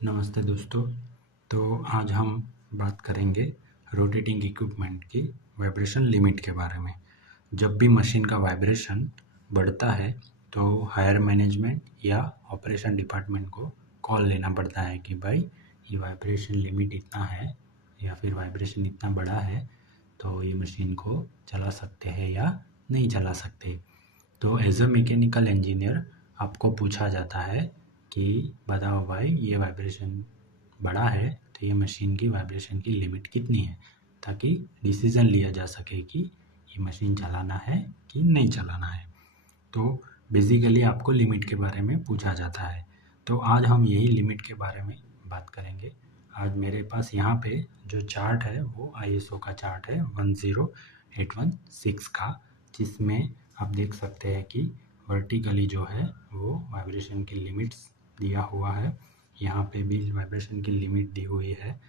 नमस्ते दोस्तों। तो आज हम बात करेंगे रोटेटिंग इक्विपमेंट की वाइब्रेशन लिमिट के बारे में। जब भी मशीन का वाइब्रेशन बढ़ता है तो हायर मैनेजमेंट या ऑपरेशन डिपार्टमेंट को कॉल लेना पड़ता है कि भाई ये वाइब्रेशन लिमिट इतना है या फिर वाइब्रेशन इतना बड़ा है तो ये मशीन को चला सकते हैं या नहीं चला सकते। तो एज अ मैकेनिकल इंजीनियर आपको पूछा जाता है कि बताओ भाई ये वाइब्रेशन बड़ा है तो ये मशीन की वाइब्रेशन की लिमिट कितनी है, ताकि डिसीज़न लिया जा सके कि ये मशीन चलाना है कि नहीं चलाना है। तो बेसिकली आपको लिमिट के बारे में पूछा जाता है। तो आज हम यही लिमिट के बारे में बात करेंगे। आज मेरे पास यहाँ पे जो चार्ट है वो आईएसओ का चार्ट है 10816 का, जिसमें आप देख सकते हैं कि वर्टिकली जो है वो वाइब्रेशन की लिमिट्स दिया हुआ है, यहाँ पे भी वाइब्रेशन की लिमिट दी हुई है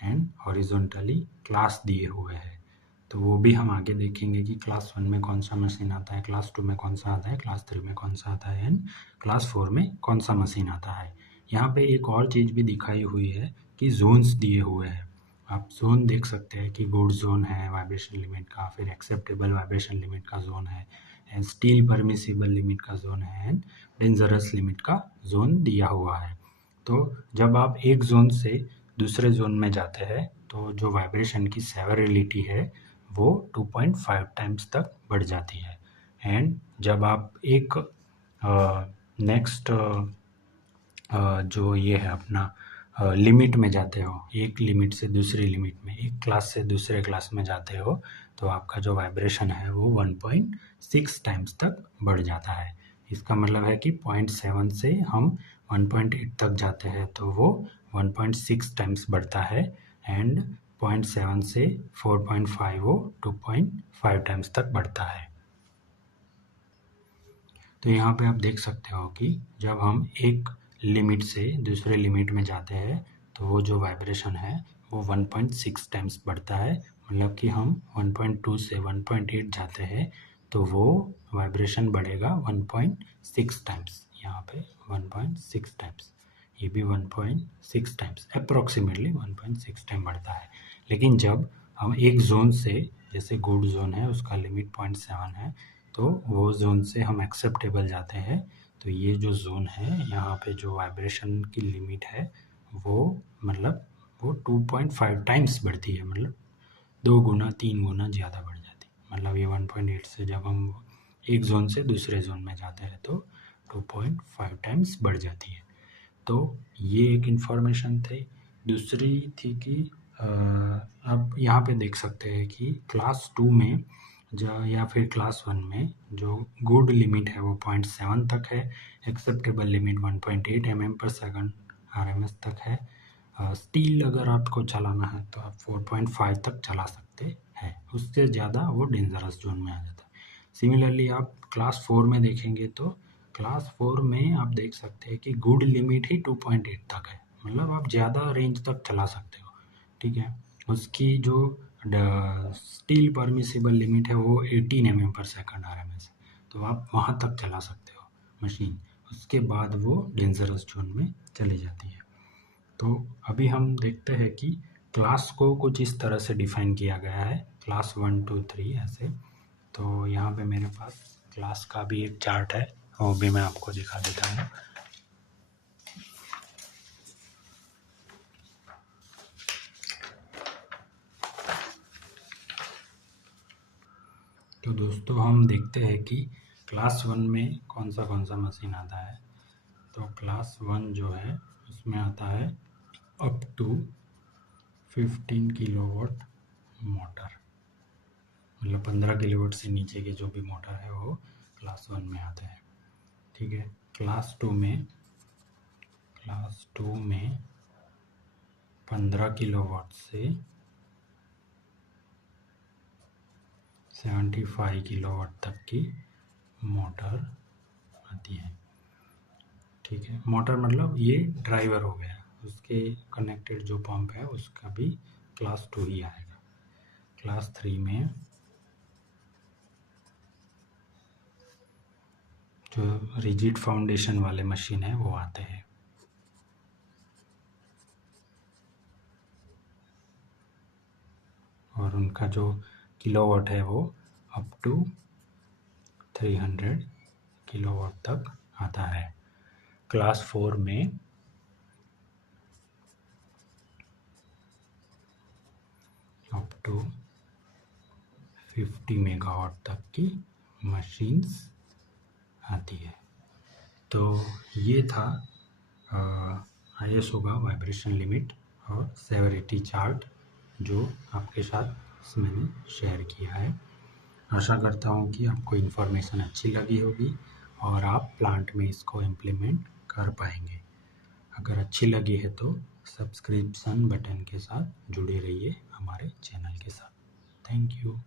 एंड हॉरिजॉन्टली क्लास दिए हुए हैं। तो वो भी हम आगे देखेंगे कि क्लास 1 में कौन सा मशीन आता है, क्लास 2 में कौन सा आता है, क्लास 3 में कौन सा आता है एंड क्लास 4 में कौन सा मशीन आता है। यहाँ पे एक और चीज़ भी दिखाई हुई है कि जोन्स दिए हुए हैं। आप जोन देख सकते हैं कि गुड जोन है वाइब्रेशन लिमिट का, फिर एक्सेप्टेबल वाइब्रेशन लिमिट का जोन है एंड स्टील परमिसिबल लिमिट का जोन है एंड डेंजरस लिमिट का जोन दिया हुआ है। तो जब आप एक जोन से दूसरे जोन में जाते हैं तो जो वाइब्रेशन की सेवरिलिटी है वो 2.5 टाइम्स तक बढ़ जाती है। एंड जब आप एक नेक्स्ट जो ये है अपना लिमिट में जाते हो, एक लिमिट से दूसरी लिमिट में, एक क्लास से दूसरे क्लास में जाते हो, तो आपका जो वाइब्रेशन है वो 1.6 टाइम्स तक बढ़ जाता है। इसका मतलब है कि 0.7 से हम 1.8 तक जाते हैं तो वो 1.6 टाइम्स बढ़ता है एंड 0.7 से 4.5 वो 2.5 टाइम्स तक बढ़ता है। तो यहाँ पे आप देख सकते हो कि जब हम एक लिमिट से दूसरे लिमिट में जाते हैं तो वो जो वाइब्रेशन है वो 1.6 टाइम्स बढ़ता है। मतलब कि हम 1.2 से 1.8 जाते हैं तो वो वाइब्रेशन बढ़ेगा 1.6 टाइम्स। यहाँ पे 1.6 टाइम्स, ये भी 1.6 टाइम्स, अप्रोक्सीमेटली 1.6 टाइम बढ़ता है। लेकिन जब हम एक जोन से, जैसे गुड जोन है उसका लिमिट 0.7 है, तो वो जोन से हम एक्सेप्टेबल जाते हैं तो ये जो जोन है यहाँ पे जो वाइब्रेशन की लिमिट है वो मतलब वो 2.5 टाइम्स बढ़ती है, मतलब 2 गुना 3 गुना ज़्यादा बढ़ जाती है। मतलब ये 1.8 से जब हम एक जोन से दूसरे जोन में जाते हैं तो 2.5 टाइम्स बढ़ जाती है। तो ये एक इन्फॉर्मेशन थी। दूसरी थी कि आप यहाँ पे देख सकते हैं कि क्लास 2 में जो या फिर क्लास 1 में जो गुड लिमिट है वो 0.7 तक है, एक्सेप्टेबल लिमिट 1.8 mm/सेकंड RMS तक है। स्टील अगर आपको चलाना है तो आप 4.5 तक चला सकते हैं, उससे ज़्यादा वो डेंजरस जोन में आ जाता है। सिमिलरली आप क्लास 4 में देखेंगे तो क्लास 4 में आप देख सकते हैं कि गुड लिमिट ही 2.8 तक है, मतलब आप ज़्यादा रेंज तक चला सकते हो। ठीक है, उसकी जो स्टील परमिसिबल लिमिट है वो 18 mm/सेकंड RMS है, तो आप वहाँ तक चला सकते हो मशीन। उसके बाद वो डेंजरस जोन में चली जाती है। तो अभी हम देखते हैं कि क्लास को कुछ इस तरह से डिफाइन किया गया है, क्लास 1 2 3 ऐसे। तो यहाँ पे मेरे पास क्लास का भी एक चार्ट है, वो भी मैं आपको दिखा देता हूँ। तो दोस्तों हम देखते हैं कि क्लास 1 में कौन सा मशीन आता है। तो क्लास 1 जो है उसमें आता है अप टू 15 किलोवाट मोटर, मतलब 15 किलोवाट से नीचे के जो भी मोटर है वो क्लास 1 में आते हैं। ठीक है, क्लास 2 में 15 किलोवाट से 75 किलोवाट तक की मोटर आती है। ठीक है, मोटर मतलब ये ड्राइवर हो गया, उसके कनेक्टेड जो पंप है उसका भी क्लास 2 ही आएगा। क्लास 3 में जो रिजिड फाउंडेशन वाले मशीन है वो आते हैं। और उनका जो किलोवाट है वो अप टू 300 किलोवाट तक आता है। क्लास 4 में अप टू 50 मेगावाट तक की मशीन्स आती है। तो ये था ISO का वाइब्रेशन लिमिट और सेवरिटी चार्ट जो आपके साथ मैंने शेयर किया है। आशा करता हूँ कि आपको इन्फॉर्मेशन अच्छी लगी होगी और आप प्लांट में इसको इम्प्लीमेंट कर पाएंगे। अगर अच्छी लगी है तो सब्सक्रिप्शन बटन के साथ जुड़े रहिए हमारे चैनल के साथ। Thank you.